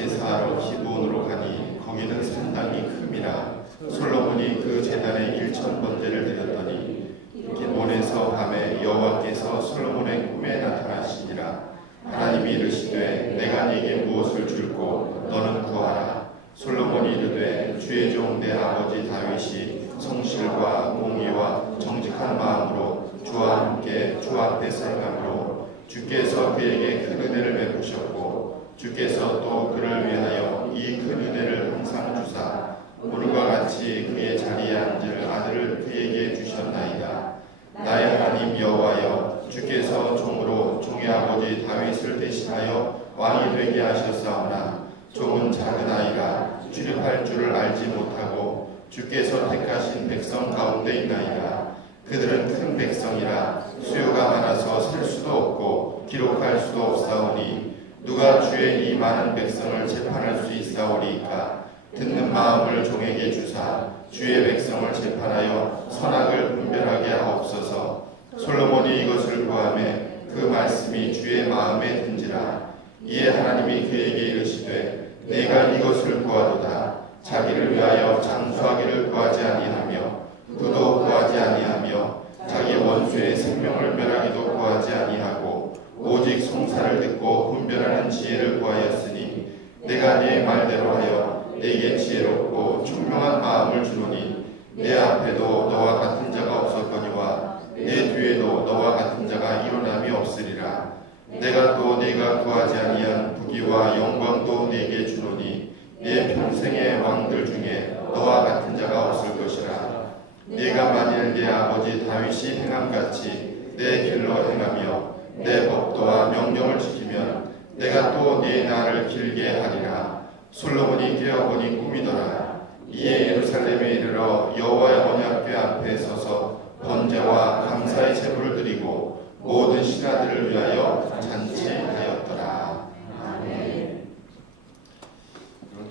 제사하러 기브온으로 가니 거기는 산당이 큼이라. 솔로몬이 그 제단에 1000번제를 드렸더니 기브온에서 밤에 여호와께서 솔로몬의 꿈에 나타나시니라. 하나님이 이르시되 내가 네게 무엇을 줄고 너는 구하라. 솔로몬이 이르되 주의 종 내 아버지 다윗이 성실과 공의와 정직한 마음으로 주와 함께 주 앞에서 행함으로 주께서 그에게 큰 은혜를 베푸셨고 주께서 또 그를 위하여 이 큰 은혜를 항상 주사 오늘과 같이 그의 자리에 앉을 아들을 그에게 주셨나이다. 나의 하나님 여호와여, 주께서 종으로 종의 아버지 다윗을 대신하여 왕이 되게 하셨사오나 종은 작은 아이라 출입할 줄을 알지 못하고 주께서 택하신 백성 가운데 있나이다. 그들은 큰 백성이라 수요가 많아서 셀 수도 없고 기록할 수도 없사오니 누가 주의 이 많은 백성을 재판할 수 있사오리이까. 듣는 마음을 종에게 주사 주의 백성을 재판하여 선악을 분별하게 하옵소서. 솔로몬이 이것을 구하매 그 말씀이 주의 마음에 든지라. 이에 하나님이 그에게 이르시되 내가 이것을 구하도다. 자기를 위하여 장수하기를 구하지 아니하며 부도 구하지 아니하며 자기 원수의 생명을 멸하기도 구하지 아니하고 오직 송사를 듣고 분별하는 지혜를 구하였으니 내가 네 말대로 하여 내게 지혜롭고 총명한 마음을 주노니 내 앞에도 너와 같은 자가 없었거니와 내 뒤에도 너와 같은 자가 일어남이 없으리라. 내가 또 네가 구하지 아니한 부귀와 영광도 네게 주노니 내 평생의 왕들 중에 너와 같은 자가 없을 것이라. 네가 만일 내 아버지 다윗이 행함같이 내 길로 행하며 내 법도와 명령을 지키면 내가 또 네 날을 길게 하리라. 솔로몬이 깨어보니 꿈이더라. 이에 예루살렘에 이르러 여호와의 언약궤 앞에 서서 번제와 감사의 제물을 드리고 모든 신하들을 위하여 잔치하였더라. 아멘.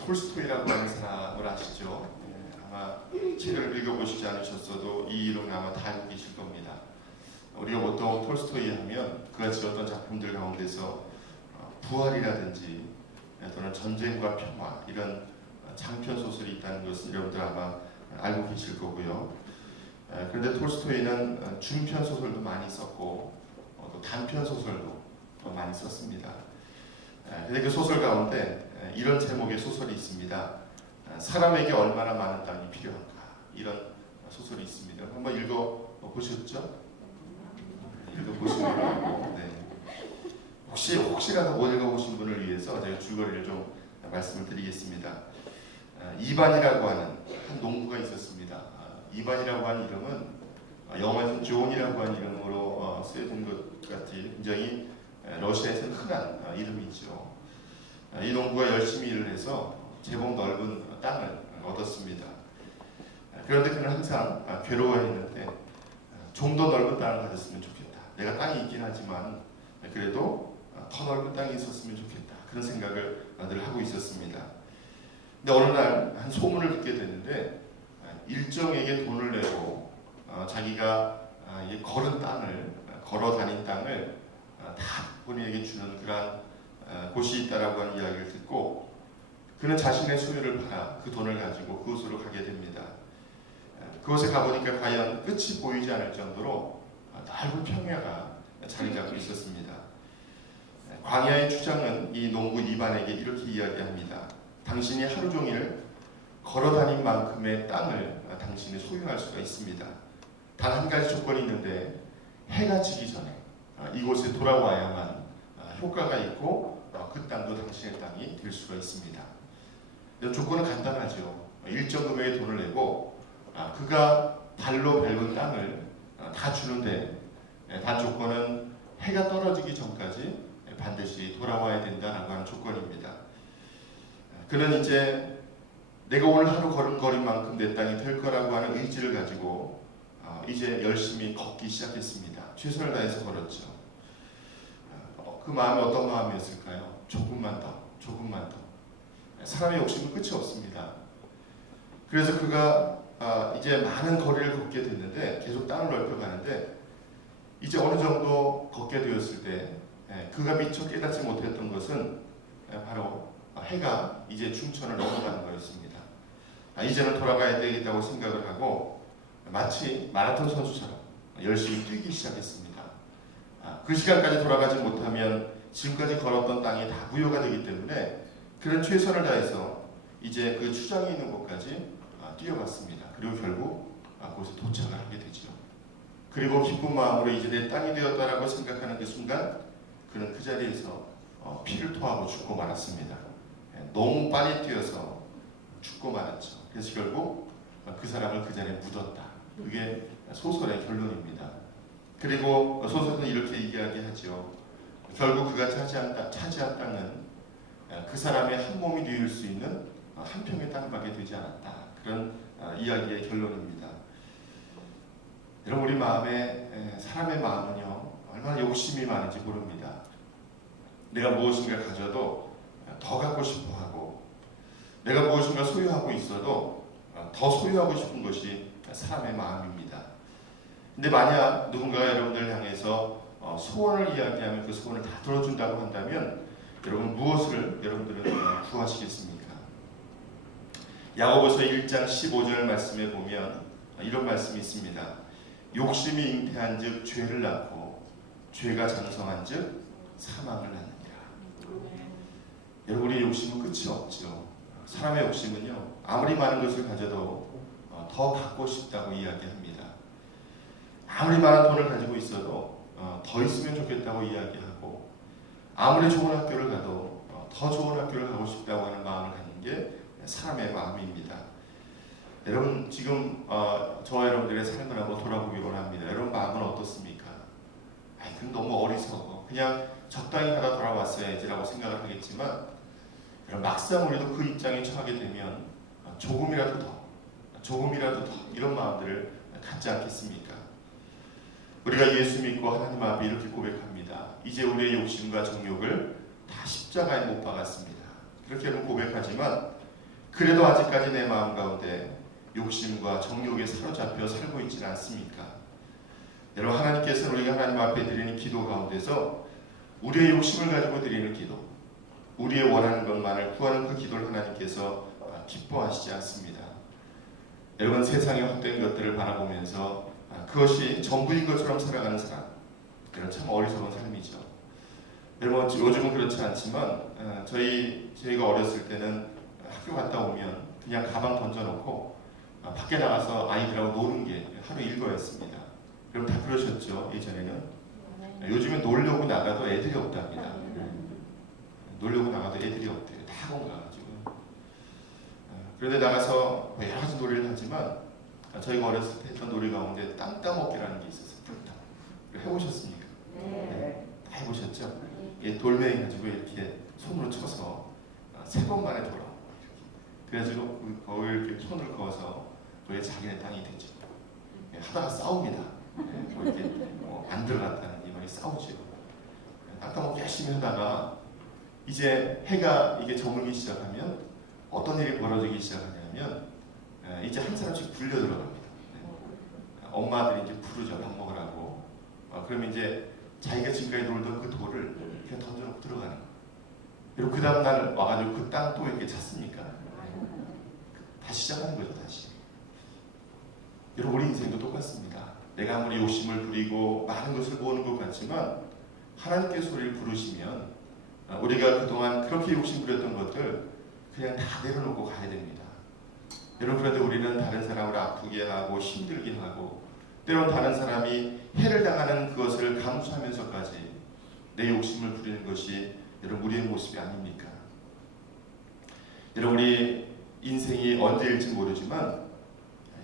톨스토이라고 하는 사람을 아시죠? 아마 책을 읽어보시지 않으셨어도 이 이름은 아마 다 알고 계실 겁니다. 우리가 보통 톨스토이 하면 그가 지었던 작품들 가운데서 부활이라든지 또는 전쟁과 평화 이런 장편 소설이 있다는 것은 여러분들 아마 알고 계실 거고요. 그런데 톨스토이는 중편 소설도 많이 썼고 또 단편 소설도 많이 썼습니다. 그런데 그 소설 가운데 이런 제목의 소설이 있습니다. 사람에게 얼마나 많은 땅이 필요한가, 이런 소설이 있습니다. 한번 읽어보셨죠? 읽어보신 분 있고, 네. 혹시라도 못 읽어보신 분을 위해서 제가 줄거리를 좀 말씀을 드리겠습니다. 이반이라고 하는 한 농부가 있었습니다. 이반이라고 하는 이름은 영어에서 존이라고 하는 이름으로 쓰여진 것 같이 굉장히 러시아에서는 흔한 이름이죠. 이 농부가 열심히 일을 해서 제법 넓은 땅을 얻었습니다. 그런데 그는 항상 괴로워했는데 좀 더 넓은 땅을 가졌으면 좋겠다. 내가 땅이 있긴 하지만 그래도 더 넓은 땅이 있었으면 좋겠다. 그런 생각을 늘 하고 있었습니다. 근데 어느 날 한 소문을 듣게 됐는데 일정에게 돈을 내고 자기가 걸은 땅을 걸어 다닌 땅을 다 본인에게 주는 그러한 곳이 있다라고 하는 이야기를 듣고 그는 자신의 소유를 팔아 그 돈을 가지고 그곳으로 가게 됩니다. 그곳에 가보니까 과연 끝이 보이지 않을 정도로 넓은 평야가 자리 잡고 있었습니다. 광야의 주장은 이 농부 이반에게 이렇게 이야기합니다. 당신이 하루 종일 걸어다닌 만큼의 땅을 당신이 소유할 수가 있습니다. 단 한 가지 조건이 있는데 해가 지기 전에 이곳에 돌아와야만 효과가 있고 그 땅도 당신의 땅이 될 수가 있습니다. 조건은 간단하죠. 일정 금액의 돈을 내고 그가 발로 밟은 땅을 다 주는데 단 조건은 해가 떨어지기 전까지 반드시 돌아와야 된다라고 하는 조건입니다. 그는 이제 내가 오늘 하루 걸은 거리만큼 내 땅이 될 거라고 하는 의지를 가지고 이제 열심히 걷기 시작했습니다. 최선을 다해서 걸었죠. 그 마음이 어떤 마음이었을까요? 조금만 더, 조금만 더. 사람의 욕심은 끝이 없습니다. 그래서 그가 이제 많은 거리를 걷게 됐는데 계속 땅을 넓혀가는데 이제 어느 정도 걷게 되었을 때 그가 미처 깨닫지 못했던 것은 바로 해가 이제 중천을 넘어가는 거였습니다. 이제는 돌아가야 되겠다고 생각을 하고 마치 마라톤 선수처럼 열심히 뛰기 시작했습니다. 그 시간까지 돌아가지 못하면 지금까지 걸었던 땅이 다 무효가 되기 때문에 그런 최선을 다해서 이제 그 추장이 있는 곳까지 뛰어갔습니다. 그리고 결국 그곳에 도착을 하게 되죠. 그리고 기쁜 마음으로 이제 내 땅이 되었다라고 생각하는 그 순간 그는 그 자리에서 피를 토하고 죽고 말았습니다. 너무 빨리 뛰어서 죽고 말았죠. 그래서 결국 그 사람을 그 자리에 묻었다. 그게 소설의 결론입니다. 그리고 소설은 이렇게 이야기하죠. 결국 그가 차지한 땅은 그 사람의 한 몸이 누일 수 있는 한 평의 땅밖에 되지 않았다. 그런 이야기의 결론입니다. 여러분, 우리 마음에 사람의 마음은요 얼마나 욕심이 많은지 모릅니다. 내가 무엇인가 가져도 더 갖고 싶어하고, 내가 무엇인가 소유하고 있어도 더 소유하고 싶은 것이 사람의 마음입니다. 근데 만약 누군가가 여러분들 향해서 소원을 이야기하면 그 소원을 다 들어준다고 한다면 여러분 무엇을 여러분들은 구하시겠습니까? 야고보서 1장 15절 말씀에 보면 이런 말씀이 있습니다. 욕심이 잉태한 즉 죄를 낳고 죄가 장성한 즉 사망을 낳느니라. 여러분, 우리의 욕심은 끝이 없죠. 사람의 욕심은요 아무리 많은 것을 가져도 더 갖고 싶다고 이야기합니다. 아무리 많은 돈을 가지고 있어도 더 있으면 좋겠다고 이야기하고, 아무리 좋은 학교를 가도 더 좋은 학교를 가고 싶다고 하는 마음을 갖는 게 사람의 마음입니다. 여러분, 지금 저와 여러분들의 삶을 한번 돌아보기 원합니다. 여러분 마음은 어떻습니까? 그럼 너무 어리석어. 그냥 적당히 하다 돌아왔어야지라고 생각을 하겠지만, 여러분 막상 우리도 그 입장에 처하게 되면 조금이라도 더 이런 마음들을 갖지 않겠습니까? 우리가 예수 믿고 하나님 앞에 이렇게 고백합니다. 이제 우리의 욕심과 정욕을 다 십자가에 못 박았습니다. 그렇게는 고백하지만 그래도 아직까지 내 마음 가운데 욕심과 정욕에 사로잡혀 살고 있지는 않습니까? 여러분, 하나님께서는 우리가 하나님 앞에 드리는 기도 가운데서 우리의 욕심을 가지고 드리는 기도, 우리의 원하는 것만을 구하는 그 기도를 하나님께서 기뻐하시지 않습니다. 여러분, 세상의 헛된 것들을 바라보면서 그것이 전부인 것처럼 살아가는 사람, 그건 참 어리석은 삶이죠. 여러분, 요즘은 그렇지 않지만 저희가 어렸을 때는 학교 갔다 오면 그냥 가방 던져놓고 밖에 나가서 아이들하고 노는 게 하루 일과였습니다. 여러분 다 그러셨죠? 예전에는. 요즘엔 놀려고 나가도 애들이 없답니다. 놀려고 나가도 애들이 없대요. 다 학원 가가지고. 그런데 나가서 여러 가지 놀이를 하지만 저희가 어렸을 때 했던 놀이 가운데 땅 따먹기라는 게 있었어요. 해보셨습니까? 네. 다 해보셨죠? 돌멩이 가지고 이렇게 손으로 쳐서 3번 만에 돌아. 그래가지고 거기에 이렇게 손을 그어서 그게 자기네 땅이 되죠. 하다가 싸웁니다. 이렇게 안 들어갔다는 이 말이 싸우죠. 땅 따먹기 열심히 하다가 이제 해가 이게 저물기 시작하면 어떤 일이 벌어지기 시작하냐면 이제 한 사람씩 불려 들어갑니다. 엄마들이 이제 부르죠. 밥 먹으라고. 그러면 이제 자기가 지금까지 놀던 그 돌을 그냥 던져놓고 들어가는 거예요. 그리고 그 다음 날 와가지고 그 땅 또 이렇게 찾습니까? 다시 시작하는 거죠. 다시. 여러분, 우리 인생도 똑같습니다. 내가 아무리 욕심을 부리고 많은 것을 모으는 것 같지만 하나님께서 우리를 부르시면 우리가 그동안 그렇게 욕심 부렸던 것들 그냥 다 내려놓고 가야 됩니다. 여러분, 그런데 우리는 다른 사람을 아프게 하고 힘들게 하고 때론 다른 사람이 해를 당하는 그것을 감수하면서까지 내 욕심을 부리는 것이 여러분 우리의 모습이 아닙니까? 여러분, 우리 인생이 언제일지 모르지만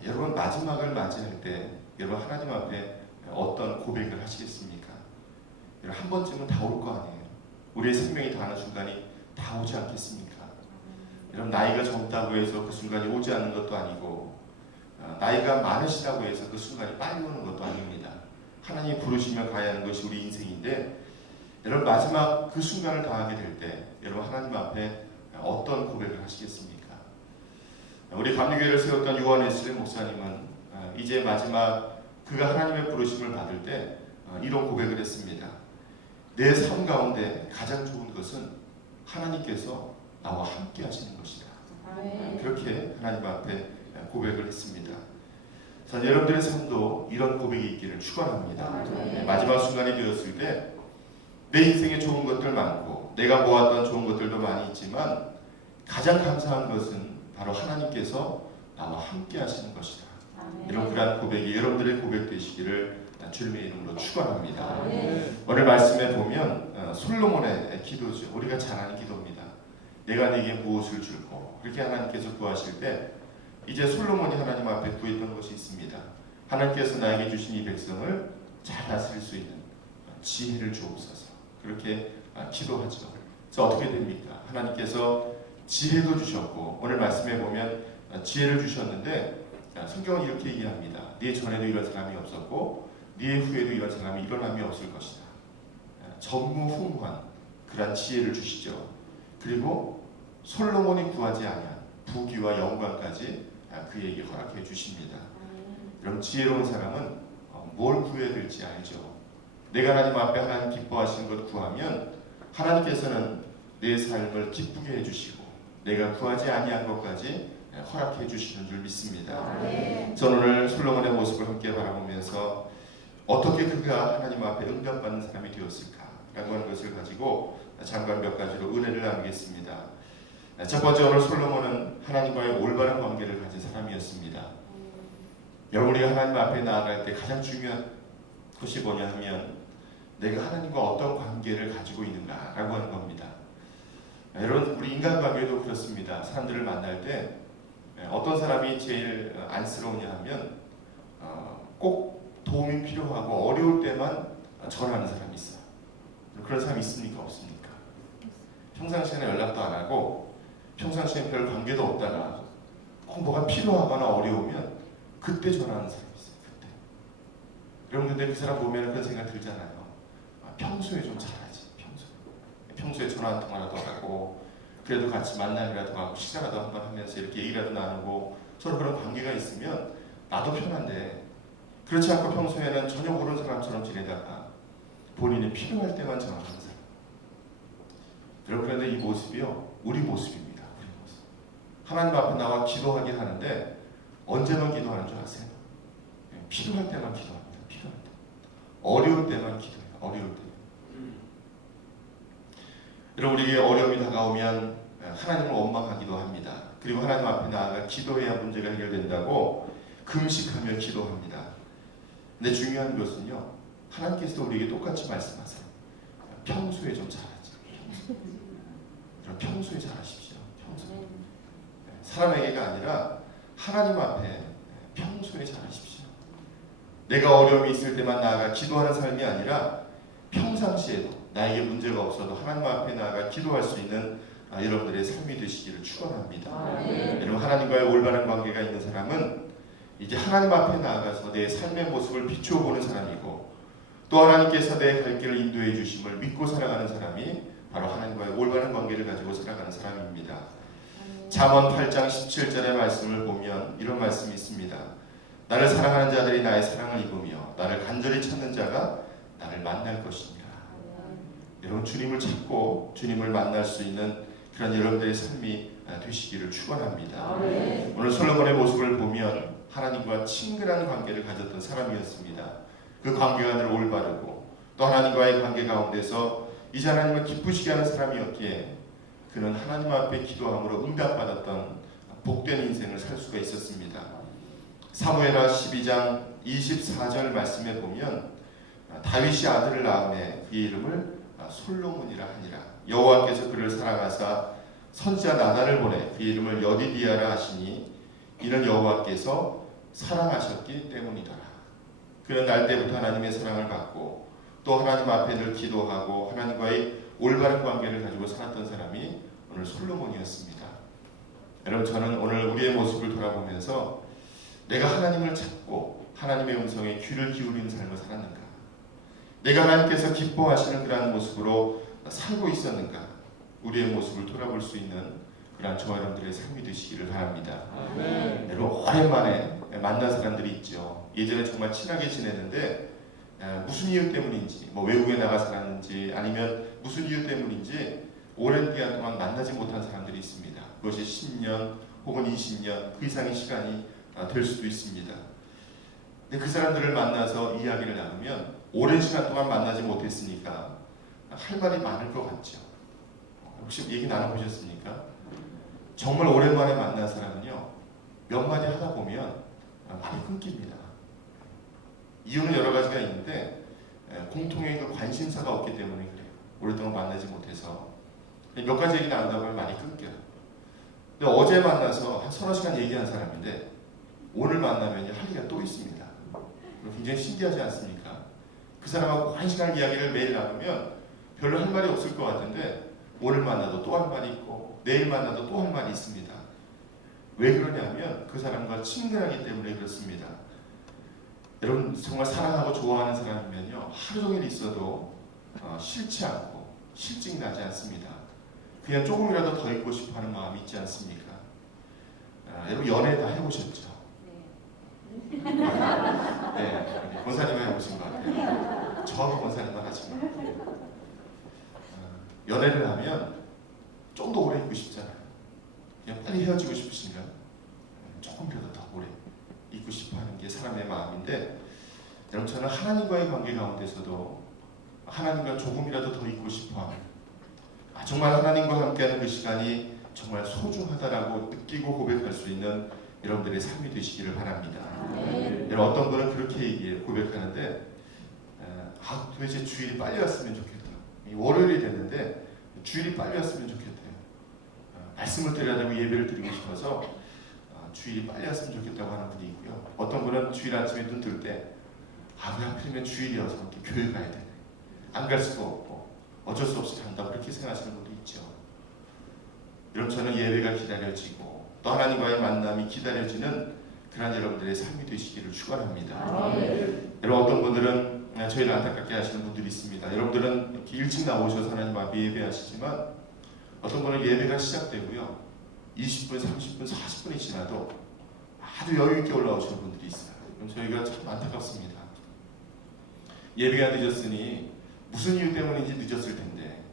여러분 마지막을 맞이할 때 여러분 하나님 앞에 어떤 고백을 하시겠습니까? 여러분 한 번쯤은 다 올 거 아니에요. 우리의 생명이 다하는 순간이 다 오지 않겠습니까? 여러분, 나이가 젊다고 해서 그 순간이 오지 않는 것도 아니고 나이가 많으시다고 해서 그 순간이 빨리 오는 것도 아닙니다. 하나님이 부르시면 가야 하는 것이 우리 인생인데, 여러분 마지막 그 순간을 당하게 될 때 여러분 하나님 앞에 어떤 고백을 하시겠습니까? 우리 감리교회를 세웠던 요한 웨슬리 목사님은 이제 마지막 그가 하나님의 부르심을 받을 때 이런 고백을 했습니다. 내 삶 가운데 가장 좋은 것은 하나님께서 나와 함께 하시는 것이다. 아멘. 그렇게 하나님 앞에 고백을 했습니다. 자, 여러분들의 삶도 이런 고백이 있기를 축원합니다. 마지막 순간이 되었을 때 내 인생에 좋은 것들 많고 내가 모았던 좋은 것들도 많이 있지만 가장 감사한 것은 바로 하나님께서 나와 함께 하시는 것이다. 이런 그러한 고백이 여러분들의 고백 되시기를 주님의 이름으로 축원합니다. 오늘 말씀에 보면 솔로몬의 기도죠. 우리가 잘 아는 기도입니다. 내가 네게 무엇을 줄고 그렇게 하나님께서 구하실 때 이제 솔로몬이 하나님 앞에 구했던 것이 있습니다. 하나님께서 나에게 주신 이 백성을 잘 다스릴 수 있는 지혜를 주옵소서. 그렇게 기도하죠. 그래서 어떻게 됩니까? 하나님께서 지혜도 주셨고 오늘 말씀에 보면 지혜를 주셨는데 성경은 이렇게 얘기합니다. 네 전에도 이런 사람이 없었고 네 후에도 이런 사람이 일어남이 없을 것이다. 전무후무한 그런 지혜를 주시죠. 그리고 솔로몬이 구하지 아니한 부귀와 영광까지 그에게 허락해 주십니다. 그럼 지혜로운 사람은 뭘 구해야 될지 알죠. 내가 하나님 앞에 하나님 기뻐하시는 것 구하면 하나님께서는 내 삶을 기쁘게 해주시고 내가 구하지 아니한 것까지 허락해 주시는 줄 믿습니다. 저는 오늘 솔로몬의 모습을 함께 바라보면서 어떻게 그가 하나님 앞에 응답받는 사람이 되었을까 라고 하는 것을 가지고 잠깐 몇 가지로 은혜를 나누겠습니다. 첫 번째, 오늘 솔로몬은 하나님과의 올바른 관계를 가진 사람이었습니다. 여러분, 우리가 하나님 앞에 나아갈 때 가장 중요한 것이 뭐냐 하면 내가 하나님과 어떤 관계를 가지고 있는가 라고 하는 겁니다. 여러분, 우리 인간관계도 그렇습니다. 사람들을 만날 때 어떤 사람이 제일 안쓰러우냐 하면 꼭 도움이 필요하고 어려울 때만 전화하는 사람이 있어요. 그런 사람이 있습니까? 없습니까? 평상시에는 연락도 안 하고 평상시에 별 관계도 없다가 꼭 뭐가 필요하거나 어려우면 그때 전화하는 사람이 있어요. 그때. 여러분, 근데 그 사람 보면 그런 생각 들잖아요. 평소에 좀 잘하지. 평소에 전화 한 통화라도 하고 그래도 같이 만남이라도 하고 식사라도 한번 하면서 이렇게 얘기라도 나누고 서로 그런 관계가 있으면 나도 편한데, 그렇지 않고 평소에는 전혀 모르는 사람처럼 지내다가 본인이 필요할 때만 전화하는 사람. 여러분, 그런데 이 모습이요, 우리 모습입니다. 우리 모습. 하나님 앞에 나와 기도하긴 하는데 언제만 기도하는 줄 아세요? 필요할 때만 기도합니다. 필요할 때. 어려울 때만 기도해요. 어려울 때. 여러분, 우리에게 어려움이 다가오면 하나님을 원망하기도 합니다. 그리고 하나님 앞에 나아가 기도해야 문제가 해결된다고 금식하며 기도합니다. 근데 중요한 것은요, 하나님께서도 우리에게 똑같이 말씀하세요. 평소에 좀 잘하지. 평소에 잘하십시오. 평소에. 사람에게가 아니라 하나님 앞에 평소에 잘하십시오. 내가 어려움이 있을 때만 나아가 기도하는 삶이 아니라 평상시에도 나에게 문제가 없어도 하나님 앞에 나아가 기도할 수 있는 여러분들의 삶이 되시기를 축원합니다. 여러분, 하나님과의 올바른 관계가 있는 사람은 이제 하나님 앞에 나아가서 내 삶의 모습을 비추어 보는 사람이고, 또 하나님께서 내 갈 길을 인도해 주심을 믿고 살아가는 사람이 바로 하나님과의 올바른 관계를 가지고 살아가는 사람입니다. 잠언 8장 17절의 말씀을 보면 이런 말씀이 있습니다. 나를 사랑하는 자들이 나의 사랑을 입으며 나를 간절히 찾는 자가 나를 만날 것이니라. 여러분, 주님을 찾고 주님을 만날 수 있는 그런 여러분들의 삶이 되시기를 축원합니다. 오늘 솔로몬의 모습을 보면 하나님과 친근한 관계를 가졌던 사람이었습니다. 그 관계가 늘 올바르고 또 하나님과의 관계 가운데서 이제 하나님을 기쁘시게 하는 사람이었기에 그는 하나님 앞에 기도함으로 응답받았던 복된 인생을 살 수가 있었습니다. 사무엘하 12장 24절 말씀에 보면 다윗이 아들을 낳음에 그의 이름을 솔로몬이라 하니라. 여호와께서 그를 사랑하사 선지자 나단을 보내 그의 이름을 여디디아라 하시니 이는 여호와께서 사랑하셨기 때문이더라. 그는 날 때부터 하나님의 사랑을 받고 또 하나님 앞에 늘 기도하고 하나님과의 올바른 관계를 가지고 살았던 사람이 오늘 솔로몬이었습니다. 여러분, 저는 오늘 우리의 모습을 돌아보면서 내가 하나님을 찾고 하나님의 음성에 귀를 기울이는 삶을 살았는가? 내가 하나님께서 기뻐하시는 그러한 모습으로 살고 있었는가? 우리의 모습을 돌아볼 수 있는 그러한 저와 여러분들의 삶이 되시기를 바랍니다. 여러분, 오랜만에 만난 사람들이 있죠. 예전에 정말 친하게 지냈는데 무슨 이유 때문인지, 뭐 외국에 나가 살았는지 아니면 무슨 이유 때문인지 오랜 기간 동안 만나지 못한 사람들이 있습니다. 그것이 10년 혹은 20년 그 이상의 시간이 될 수도 있습니다. 근데 그 사람들을 만나서 이야기를 나누면 오랜 시간 동안 만나지 못했으니까 할 말이 많을 것 같죠. 혹시 얘기 나눠보셨습니까? 정말 오랜만에 만난 사람은요, 몇 마디 하다 보면 말이 끊깁니다. 이유는 여러 가지가 있는데 공통의 그 관심사가 없기 때문에 그래요. 오랫동안 만나지 못해서 몇 가지 얘기 나눈다 보면 말이 끊겨요. 근데 어제 만나서 한 서너 시간 얘기한 사람인데 오늘 만나면 할 얘기가 또 있습니다. 굉장히 신기하지 않습니까? 그 사람하고 1시간 이야기를 매일 나누면 별로 할 말이 없을 것 같은데 오늘 만나도 또 할 말이 있고 내일 만나도 또 할 말이 있습니다. 왜 그러냐면 그 사람과 친근하기 때문에 그렇습니다. 여러분 정말 사랑하고 좋아하는 사람이면요 하루 종일 있어도 싫지 않고 실증이 나지 않습니다. 그냥 조금이라도 더 있고 싶어하는 마음이 있지 않습니까? 여러분 연애 다 해보셨죠? 네, 권사님 해보신 것 같아요. 저하고 권사님만 하신 것 같아요. 연애를 하면 좀 더 오래 있고 싶잖아요. 그냥 빨리 헤어지고 싶으신가요? 조금이라도 더 오래 있고 싶어하는 게 사람의 마음인데, 여러분 저는 하나님과의 관계 가운데서도 하나님과 조금이라도 더 있고 싶어하는, 정말 하나님과 함께하는 그 시간이 정말 소중하다라고 느끼고 고백할 수 있는 여러분들의 삶이 되시기를 바랍니다. 여러분 어떤 분은 그렇게 고백하는데 도대체 주일이 빨리 왔으면 좋겠다. 월요일이 됐는데 주일이 빨리 왔으면 좋겠대요. 말씀을 드려야 되고 예배를 드리고 싶어서 주일이 빨리 왔으면 좋겠다고 하는 분이 있고요. 어떤 분은 주일 아침에 눈 뜰 때 왜 하필이면 주일이어서 이렇게 교회 가야 되네. 안 갈 수가 없고 어쩔 수 없이 간다고 그렇게 생각하시는 분도 있죠. 여러분 저는 예배가 기다려지고 또 하나님과의 만남이 기다려지는 그런 여러분들의 삶이 되시기를 축원합니다. 여러분 어떤 분들은 저희를 안타깝게 하시는 분들이 있습니다. 여러분들은 이렇게 일찍 나오셔서 하나님 앞에 예배하시지만 어떤 분은 예배가 시작되고요 20분, 30분, 40분이 지나도 아주 여유 있게 올라오시는 분들이 있어요. 그럼 저희가 참 안타깝습니다. 예배가 늦었으니 무슨 이유 때문인지 늦었을 텐데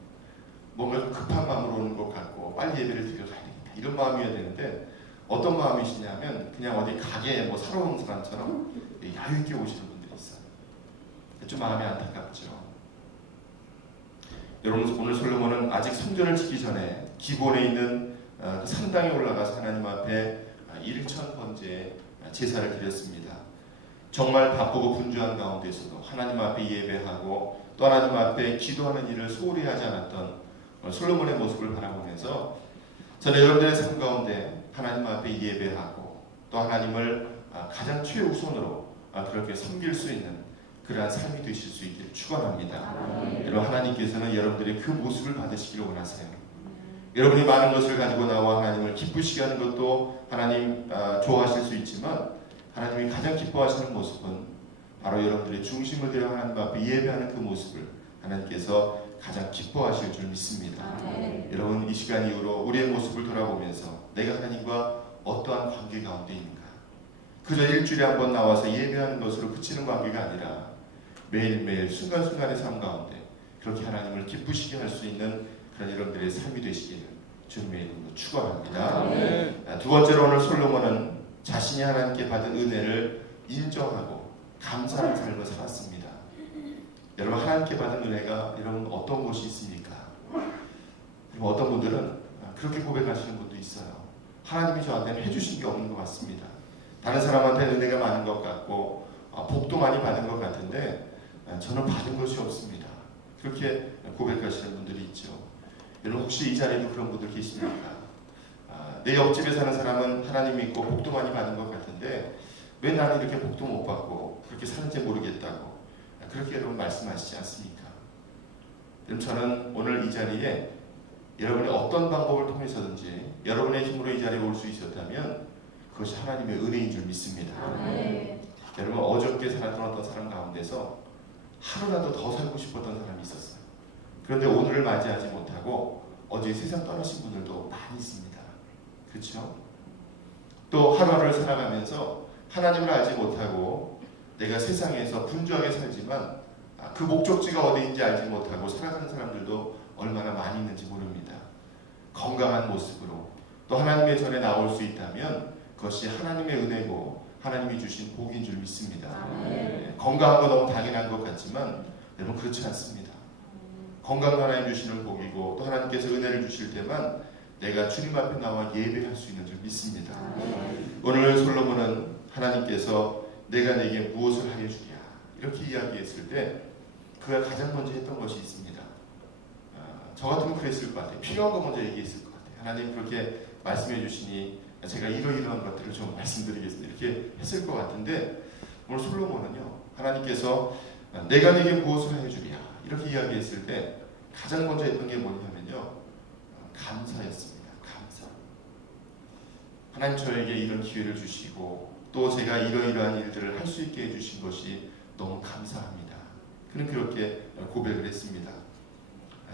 뭔가 좀 급한 마음으로 오는 것 같고 빨리 예배를 드려야 되겠다 이런 마음이어야 되는데 어떤 마음이시냐면 그냥 어디 가게에 사러 온 사람처럼 여유 있게 오시는 분들이 있어요. 좀 마음이 안타깝죠. 여러분 오늘 솔로몬은 아직 성전을 짓기 전에 기본에 있는 산당에 올라가서 하나님 앞에 1,000번째 제사를 드렸습니다. 정말 바쁘고 분주한 가운데서도 하나님 앞에 예배하고 또 하나님 앞에 기도하는 일을 소홀히 하지 않았던 솔로몬의 모습을 바라보면서 저는 여러분들의 삶 가운데 하나님 앞에 예배하고 또 하나님을 가장 최우선으로 그렇게 섬길 수 있는 그러한 삶이 되실 수 있기를 축원합니다. 여러분 하나님께서는 여러분들의 그 모습을 받으시기를 원하세요. 여러분이 많은 것을 가지고 나와 하나님을 기쁘시게 하는 것도 하나님 좋아하실 수 있지만 하나님이 가장 기뻐하시는 모습은 바로 여러분들의 중심을 들여 하나님 앞에 예배하는 그 모습을 하나님께서 가장 기뻐하실 줄 믿습니다. 여러분 이 시간 이후로 우리의 모습을 돌아보면서 내가 하나님과 어떠한 관계 가운데 있는가, 그저 일주일에 한 번 나와서 예배하는 것으로 그치는 관계가 아니라 매일매일 순간순간의 삶 가운데 그렇게 하나님을 기쁘시게 할 수 있는 그런 여러분들의 삶이 되시기를 주님의 이름으로 축원합니다. 두 번째로 오늘 솔로몬은 자신이 하나님께 받은 은혜를 인정하고 감사하는 삶을 살았습니다. 여러분 하나님께 받은 은혜가 여러분 어떤 것이 있습니까? 그리고 어떤 분들은 그렇게 고백하시는 분도 있어요. 하나님이 저한테는 해주신 게 없는 것 같습니다. 다른 사람한테는 은혜가 많은 것 같고 복도 많이 받은 것 같은데 저는 받은 것이 없습니다. 그렇게 고백하시는 분들이 있죠. 여러분 혹시 이 자리에도 그런 분들 계십니까? 내 옆집에 사는 사람은 하나님 믿고 복도 많이 받은 것 같은데 왜 나는 이렇게 복도 못 받고 그렇게 사는지 모르겠다고 그렇게 여러분 말씀하시지 않습니까? 그럼 저는 오늘 이 자리에 여러분이 어떤 방법을 통해서든지 여러분의 힘으로 이 자리에 올 수 있었다면 그것이 하나님의 은혜인 줄 믿습니다. 여러분 어저께 살았던 어떤 사람 가운데서 하루라도 더 살고 싶었던 사람이 있었어요. 그런데 오늘을 맞이하지 못하고 어제 세상 떠나신 분들도 많이 있습니다. 그렇죠? 또 하루하루를 살아가면서 하나님을 알지 못하고 내가 세상에서 분주하게 살지만 그 목적지가 어디인지 알지 못하고 살아가는 사람들도 얼마나 많이 있는지 모릅니다. 건강한 모습으로 또 하나님의 전에 나올 수 있다면 그것이 하나님의 은혜고 하나님이 주신 복인 줄 믿습니다. 건강한 거 너무 당연한 것 같지만 여러분 그렇지 않습니다. 건강도 하나님 주시는 복이고 또 하나님께서 은혜를 주실 때만 내가 주님 앞에 나와 예배할 수 있는 줄 믿습니다. 오늘 솔로몬은 하나님께서 내가 내게 무엇을 하여 주랴 이렇게 이야기했을 때 그가 가장 먼저 했던 것이 있습니다. 저 같으면 그랬을 것 같아요. 필요한 거 먼저 얘기했을 것 같아요. 하나님 그렇게 말씀해 주시니 제가 이러이러한 것들을 좀 말씀드리겠습니다. 이렇게 했을 것 같은데 오늘 솔로몬은요. 하나님께서 내가 내게 무엇을 하여 주랴 이렇게 이야기했을 때 가장 먼저 했던 게 뭐냐면요. 감사였습니다. 감사. 하나님 저에게 이런 기회를 주시고 또 제가 이러이러한 일들을 할 수 있게 해주신 것이 너무 감사합니다. 그는 그렇게 고백을 했습니다.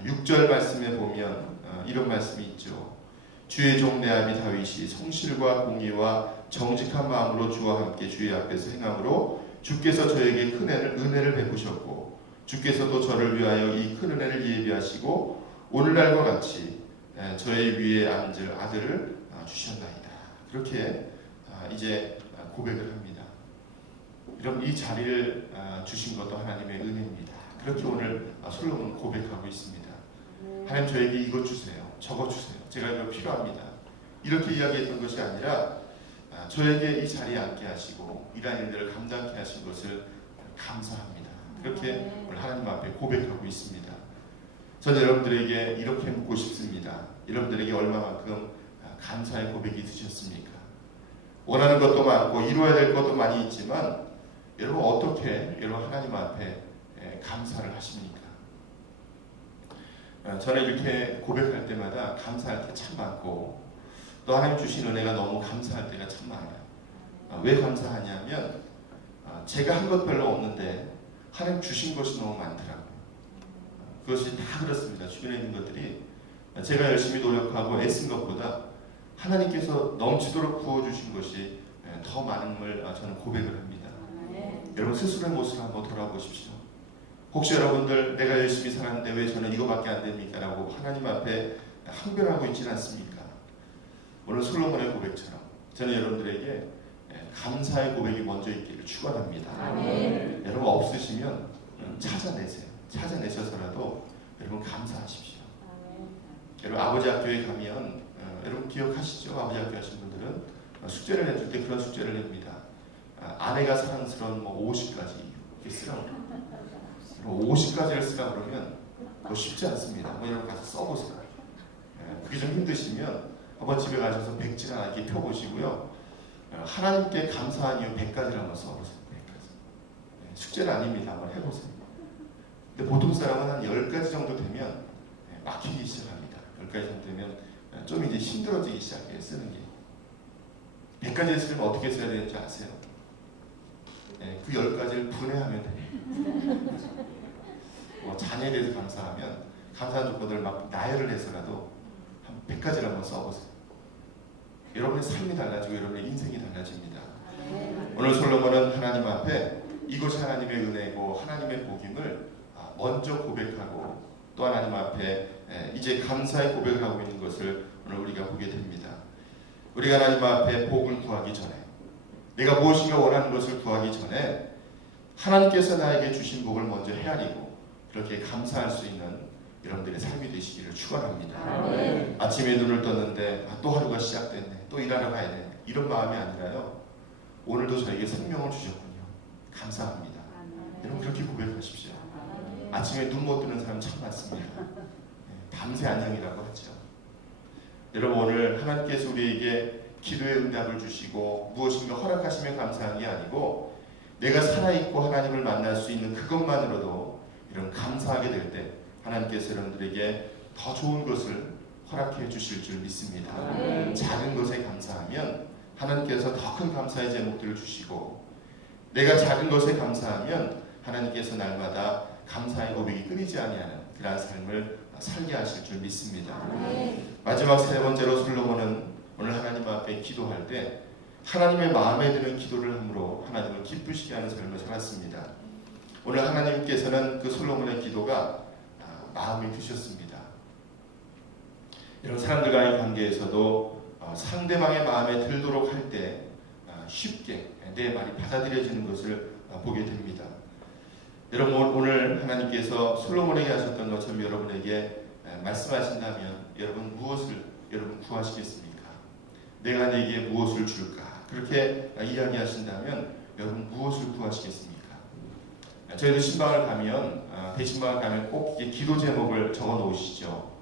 6절 말씀에 보면 이런 말씀이 있죠. 주의 종 내 아비 다윗이 성실과 공의와 정직한 마음으로 주와 함께 주의 앞에서 행함으로 주께서 저에게 큰 은혜를 베푸셨고 주께서도 저를 위하여 이 큰 은혜를 예비하시고 오늘날과 같이 저의 위에 앉을 아들을 주셨나이다. 그렇게 이제 고백을 합니다. 여러분 이 자리를 주신 것도 하나님의 은혜입니다. 그렇게 오늘 솔로몬은 고백하고 있습니다. 하나님 저에게 이것 주세요. 저것 주세요. 제가 이거 필요합니다. 이렇게 이야기했던 것이 아니라 저에게 이 자리에 앉게 하시고 이러한 일들을 감당케 하신 것을 감사합니다. 그렇게 오늘 하나님 앞에 고백하고 있습니다. 저는 여러분들에게 이렇게 묻고 싶습니다. 여러분들에게 얼마만큼 감사의 고백이 있으셨습니까? 원하는 것도 많고 이루어야 될 것도 많이 있지만 여러분 어떻게 여러분 하나님 앞에 감사를 하십니까? 저는 이렇게 고백할 때마다 감사할 때 참 많고 또 하나님 주신 은혜가 너무 감사할 때가 참 많아요. 왜 감사하냐면 제가 한 것 별로 없는데 하나님 주신 것이 너무 많더라고요. 그것이 다 그렇습니다. 주변에 있는 것들이 제가 열심히 노력하고 애쓴 것보다 하나님께서 넘치도록 부어주신 것이 더 많음을 저는 고백을 합니다. 여러분 스스로의 모습을 한번 돌아보십시오. 혹시 여러분들 내가 열심히 살았는데 왜 저는 이거밖에 안 됩니까? 라고 하나님 앞에 항변하고 있지는 않습니까? 오늘 솔로몬의 고백처럼 저는 여러분들에게 감사의 고백이 먼저 있기를 축원합니다. 여러분 없으시면 찾아내세요. 찾아내셔서라도 여러분 감사하십시오. 여러분 아버지 학교에 가면 여러분 기억하시죠? 아버지 학교 하신 분들은 숙제를 내줄 때 그런 숙제를 냅니다. 아내가 사랑스러운 50가지 이렇게 쓰라고. 50가지를 쓰라 그러면 그거 쉽지 않습니다. 여러분 가서 써보세요. 그게 좀 힘드시면 한번 집에 가셔서 백지 하나 이렇게 펴보시고요. 하나님께 감사한 이유 100가지를 한번 써보세요. 100가지. 숙제는 아닙니다. 한번 해보세요. 근데 보통 사람은 한 10가지 정도 되면 막히기 시작합니다. 10가지 정도 되면 좀 이제 힘들어지기 시작해요. 쓰는 게. 100가지를 쓰려면 어떻게 써야 되는지 아세요? 그 10가지를 분해하면 됩니다. 자녀에 대해서 감사하면 감사한 조건들을 막 나열을 해서라도 한 100가지를 한번 써보세요. 여러분의 삶이 달라지고 여러분의 인생이 달라집니다. 오늘 솔로몬은 하나님 앞에 이것이 하나님의 은혜고 하나님의 복임을 먼저 고백하고 또 하나님 앞에 이제 감사의 고백을 하고 있는 것을 오늘 우리가 보게 됩니다. 우리가 하나님 앞에 복을 구하기 전에 내가 무엇인가 원하는 것을 구하기 전에 하나님께서 나에게 주신 복을 먼저 헤아리고 그렇게 감사할 수 있는 여러분들의 삶이 되시기를 축원합니다. 아침에 눈을 떴는데 또 하루가 시작됐네. 또 일하러 가야 되네. 이런 마음이 아니라요. 오늘도 저에게 생명을 주셨군요. 감사합니다. 여러분 그렇게 고백하십시오. 아침에 눈 못 뜨는 사람 참 많습니다. 밤새 안녕이라고 하죠. 여러분 오늘 하나님께서 우리에게 기도의 응답을 주시고 무엇인가 허락하시면 감사한 게 아니고 내가 살아있고 하나님을 만날 수 있는 그것만으로도 이런 감사하게 될 때 하나님께서 여러분들에게 더 좋은 것을 허락해 주실 줄 믿습니다. 작은 것에 감사하면 하나님께서 더 큰 감사의 제목들을 주시고 내가 작은 것에 감사하면 하나님께서 날마다 감사의 고백이 끊이지 아니하는 그러한 삶을 살게 하실 줄 믿습니다. 마지막 세 번째로 솔로몬은 오늘 하나님 앞에 기도할 때 하나님의 마음에 드는 기도를 함으로 하나님을 기쁘시게 하는 삶을 살았습니다. 오늘 하나님께서는 그 솔로몬의 기도가 마음에 드셨습니다. 이런 사람들과의 관계에서도 상대방의 마음에 들도록 할 때 쉽게 내 말이 받아들여지는 것을 보게 됩니다. 여러분, 오늘 하나님께서 솔로몬에게 하셨던 것처럼 여러분에게 말씀하신다면 여러분 무엇을 여러분 구하시겠습니까? 내가 네게 무엇을 줄까? 그렇게 이야기하신다면 여러분 무엇을 구하시겠습니까? 저희도 신방을 가면 대신방을 가면 꼭 기도 제목을 적어 놓으시죠.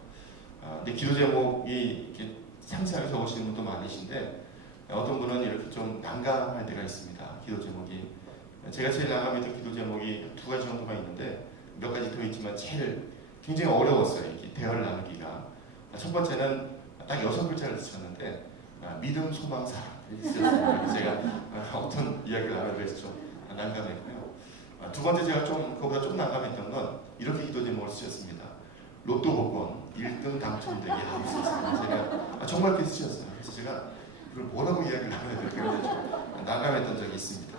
근데 기도 제목이 이렇게 상세하게 적으시는 분도 많으신데 어떤 분은 이렇게 좀 난감할 때가 있습니다. 기도 제목이 제가 제일 난감했던 기도 제목이 두 가지 정도가 있는데 몇 가지 더 있지만 제일 굉장히 어려웠어요. 이렇게 대화를 나누기가. 첫 번째는 딱 6글자를 쓰셨는데 믿음, 소망, 사랑 쓰셨어요. 제가 어떤 이야기를 나누기로 해서 좀 난감했고요. 두 번째 제가 그거보다 좀 난감했던 건 이렇게 기도 제목을 쓰셨습니다. 로또 복권 1등 당첨되게 하옵소서. 제가 정말 그렇게 쓰셨어요. 그래서 제가 그걸 뭐라고 이야기를 나눠야 될까 좀 난감했던 적이 있습니다.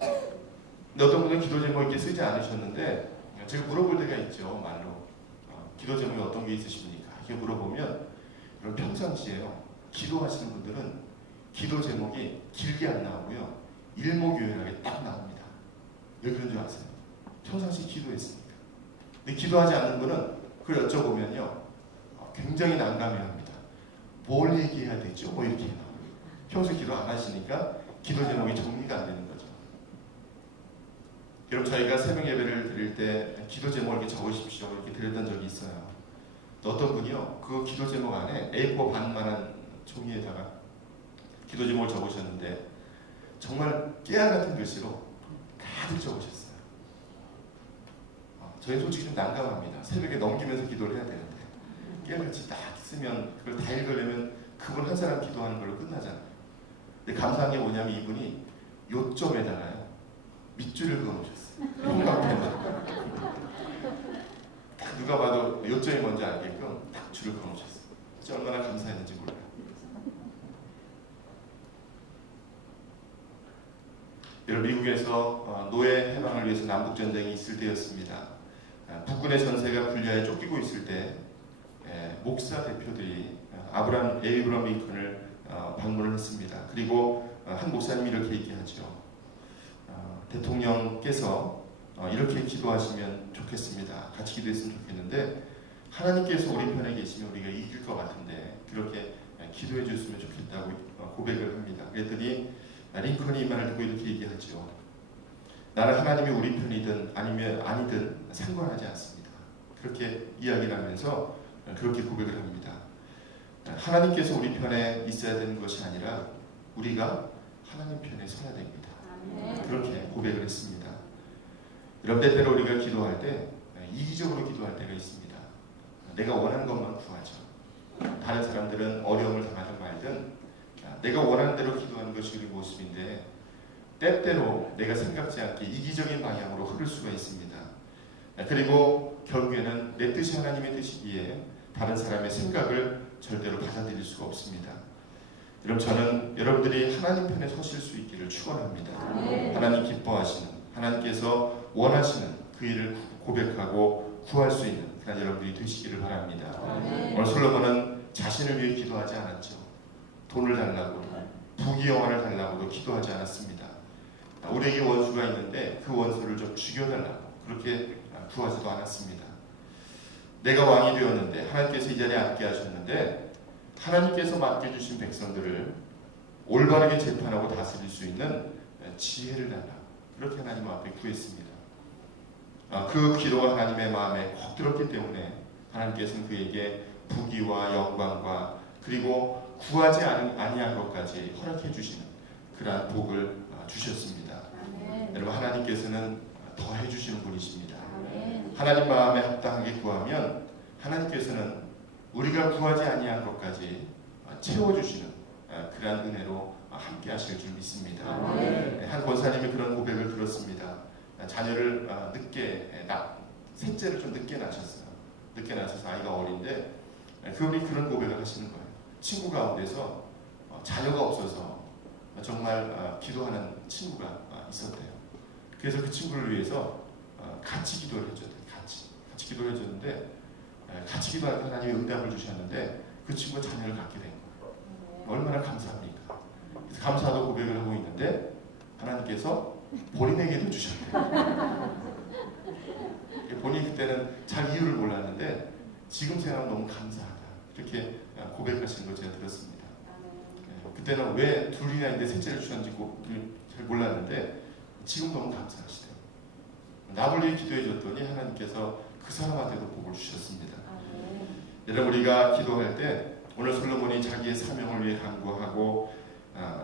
근데 어떤 분은 기도 제목 이렇게 쓰지 않으셨는데 제가 물어볼 때가 있죠. 말로 기도 제목이 어떤 게 있으십니까? 이렇게 물어보면 여러분 평상시에요. 기도하시는 분들은 기도 제목이 길게 안 나오고요. 일목요연하게 딱 나옵니다. 왜 그런 줄 아세요? 평상시 기도했으니까. 근데 기도하지 않는 분은 그걸 여쭤보면요. 굉장히 난감해합니다. 뭘 얘기해야 되죠? 뭐 이렇게 나와요. 평소에 기도 안 하시니까 기도 제목이 정리가 안 되는 거죠. 여러분 저희가 새벽 예배를 드릴 때 기도 제목을 이렇게 적으십시오. 이렇게 드렸던 적이 있어요. 또 어떤 분이요. 그 기도 제목 안에 A4 반만한 종이에다가 기도 제목을 적으셨는데 정말 깨알 같은 글씨로 가득 적으셨어요. 저희 솔직히 좀 난감합니다. 새벽에 넘기면서 기도를 해야 되는데 깨알같이 딱 쓰면 그걸 다 읽으려면 그분 한 사람 기도하는 걸로 끝나잖아요. 근데 감사한 게 뭐냐면 이분이 요점에다가요 밑줄을 그어놓으셨어요. 형광펜으로 딱 누가 봐도 요점이 뭔지 알게끔 딱 줄을 그어놓으셨어요. 진짜 얼마나 감사했는지 몰라요. 여러분 미국에서 노예 해방을 위해서 남북전쟁이 있을 때였습니다. 북군의 전세가 불리하여 쫓기고 있을 때 목사 대표들이 에이브람 링컨을 방문을 했습니다. 그리고 한 목사님이 이렇게 얘기하죠. 대통령께서 이렇게 기도하시면 좋겠습니다. 같이 기도했으면 좋겠는데 하나님께서 우리 편에 계시면 우리가 이길 것 같은데 그렇게 기도해 줬으면 좋겠다고 고백을 합니다. 그랬더니 링컨이 이 말을 듣고 이렇게 얘기하죠. 나는 하나님이 우리 편이든 아니면 아니든 상관하지 않습니다. 그렇게 이야기를 하면서 그렇게 고백을 합니다. 하나님께서 우리 편에 있어야 되는 것이 아니라 우리가 하나님 편에 서야 됩니다. 그렇게 고백을 했습니다. 이런 때때로 우리가 기도할 때 이기적으로 기도할 때가 있습니다. 내가 원하는 것만 구하죠. 다른 사람들은 어려움을 당하든 말든 내가 원하는 대로 기도하는 것이 우리 모습인데 때때로 내가 생각지 않게 이기적인 방향으로 흐를 수가 있습니다. 그리고 결국에는 내 뜻이 하나님의 뜻이기에 다른 사람의 생각을 절대로 받아들일 수가 없습니다. 여러분 저는 여러분들이 하나님 편에 서실 수 있기를 축원합니다. 하나님 기뻐하시는 하나님께서 원하시는 그 일을 고백하고 구할 수 있는 그런 여러분들이 되시기를 바랍니다. 오늘 솔로몬은 자신을 위해 기도하지 않았죠. 돈을 달라고 부귀영화를 달라고도 기도하지 않았습니다. 우리에게 원수가 있는데 그 원수를 좀 죽여달라고 그렇게 구하지도 않았습니다. 내가 왕이 되었는데 하나님께서 이 자리에 앉게 하셨는데 하나님께서 맡겨주신 백성들을 올바르게 재판하고 다스릴 수 있는 지혜를 달라고 그렇게 하나님 앞에 구했습니다. 그 기도가 하나님의 마음에 꼭 들었기 때문에 하나님께서는 그에게 부귀와 영광과 그리고 구하지 아니한 것까지 허락해 주시는 그러한 복을 주셨습니다. 여러분 하나님께서는 더 해주시는 분이십니다. 하나님 마음에 합당하게 구하면 하나님께서는 우리가 구하지 아니한 것까지 채워주시는 그러한 은혜로 함께 하실 줄 믿습니다. 한 권사님이 그런 고백을 들었습니다. 자녀를 셋째를 좀 늦게 낳으셨어요. 늦게 낳으셔서 아이가 어린데 그분이 그런 고백을 하시는 거예요. 친구 가운데서 자녀가 없어서 정말 기도하는 친구가 있었대요. 그래서 그 친구를 위해서 같이 기도를 해줬대요. 같이 기도를 해줬는데 같이 마치기도 하고 하나님이 응답을 주셨는데 그 친구가 자녀를 갖게 된 거예요. 얼마나 감사합니까? 그래서 감사도 고백을 하고 있는데 하나님께서 본인에게도 주셨대요. 본인이 그때는 잘 이유를 몰랐는데 지금 생각하면 너무 감사하다. 이렇게 고백하시는 걸 제가 들었습니다. 그때는 왜 둘이나 있는데 셋째를 주셨는지 잘 몰랐는데 지금 너무 감사하시대요. 나불리 기도해 줬더니 하나님께서 그 사람한테도 복을 주셨습니다. 여러분, 우리가 기도할 때 오늘 솔로몬이 자기의 사명을 위해 간구하고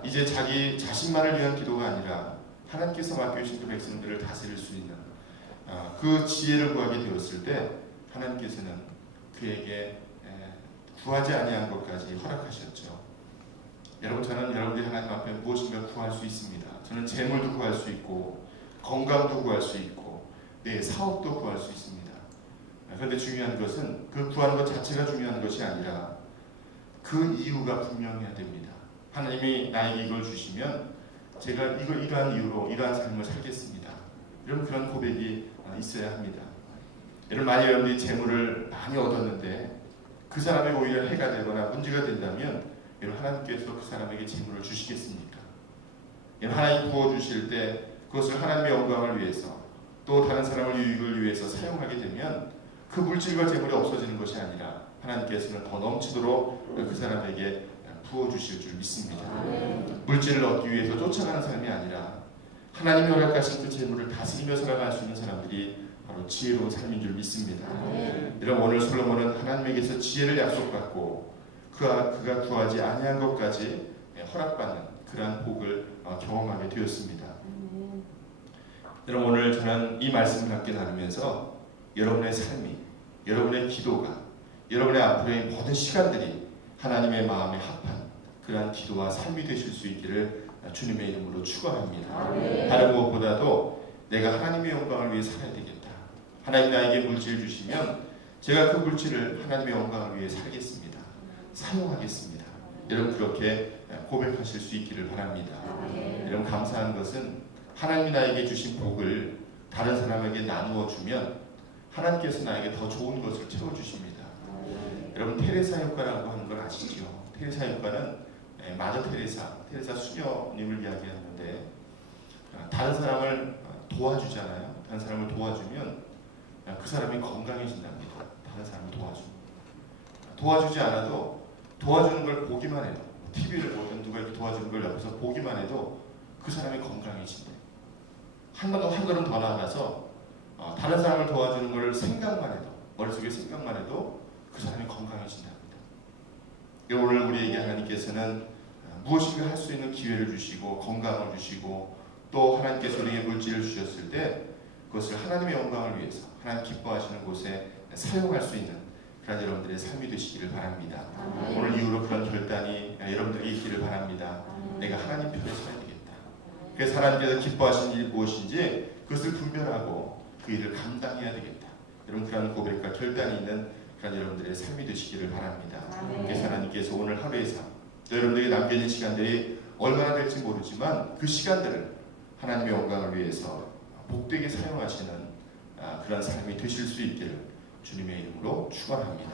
이제 자기 자신만을 위한 기도가 아니라 하나님께서 맡겨주신 그 백성들을 다스릴 수 있는 그 지혜를 구하게 되었을 때 하나님께서는 그에게 구하지 아니한 것까지 허락하셨죠. 여러분, 저는 여러분들이 하나님 앞에 무엇인가 구할 수 있습니다. 저는 재물도 구할 수 있고 건강도 구할 수 있고 내 사업도 구할 수 있습니다. 그런데 중요한 것은 그 구하는 것 자체가 중요한 것이 아니라 그 이유가 분명해야 됩니다. 하나님이 나에게 이걸 주시면 제가 이러한 이유로 이러한 삶을 살겠습니다. 이런 그런 고백이 있어야 합니다. 만약 여러분들이 재물을 많이 얻었는데 그 사람이 오히려 해가 되거나 문제가 된다면 하나님께서 그 사람에게 재물을 주시겠습니까? 하나님 부어주실 때 그것을 하나님의 영광을 위해서 또 다른 사람을 유익을 위해서 사용하게 되면 그 물질과 재물이 없어지는 것이 아니라 하나님께서는 더 넘치도록 그 사람에게 부어주실 줄 믿습니다. 물질을 얻기 위해서 쫓아가는 삶이 아니라 하나님이 허락하신 그 재물을 다스리며 살아갈 수 있는 사람들이 바로 지혜로운 삶인 줄 믿습니다. 여러분, 오늘 솔로몬은 하나님에게서 지혜를 약속받고 그가 구하지 아니한 것까지 허락받는 그러한 복을 경험하게 되었습니다. 여러분, 오늘 저는 이 말씀을 함께 나누면서 여러분의 삶이, 여러분의 기도가, 여러분의 앞으로의 모든 시간들이 하나님의 마음에 합한 그러한 기도와 삶이 되실 수 있기를 주님의 이름으로 축원합니다. 다른 무엇보다도 내가 하나님의 영광을 위해 살아야 되겠다. 하나님 나에게 물질을 주시면 제가 그 물질을 하나님의 영광을 위해 살겠습니다. 사용하겠습니다. 여러분, 그렇게 고백하실 수 있기를 바랍니다. 여러분, 감사한 것은 하나님이 나에게 주신 복을 다른 사람에게 나누어 주면 하나님께서 나에게 더 좋은 것을 채워주십니다. 여러분, 테레사 효과라고 하는 걸 아시죠? 테레사 효과는 마더 테레사 수녀님을 이야기하는데 다른 사람을 도와주잖아요. 다른 사람을 도와주면 그 사람이 건강해진답니다. 다른 사람을 도와주지 않아도 도와주는 걸 보기만 해도 TV를 보든 누가 이렇게 도와주는 걸 옆에서 보기만 해도 그 사람이 건강해진대. 한 걸음 더 나아가서 다른 사람을 도와주는 걸 생각만 해도 머릿속에 생각만 해도 그 사람이 건강해진답니다. 오늘 우리에게 하나님께서는 무엇인가 할 수 있는 기회를 주시고 건강을 주시고 또 하나님께서 우리에게 물질을 주셨을 때 그것을 하나님의 영광을 위해서 하나님 기뻐하시는 곳에 사용할 수 있는 그런 여러분들의 삶이 되시기를 바랍니다. 오늘 이후로 그런 결단이 여러분들에게 있기를 바랍니다. 내가 하나님 편에 서야 되겠다. 그래서 하나님께서 기뻐하시는 일이 무엇인지 그것을 분별하고 그 일을 감당해야 되겠다. 여러분, 그런 고백과 결단이 있는 그런 여러분들의 삶이 되시기를 바랍니다. 그래서 하나님께서 오늘 하루의 삶, 여러분들에게 남겨진 시간들이 얼마나 될지 모르지만 그 시간들을 하나님의 영광을 위해서 복되게 사용하시는 그런 삶이 되실 수 있기를 주님의 이름으로 축원합니다.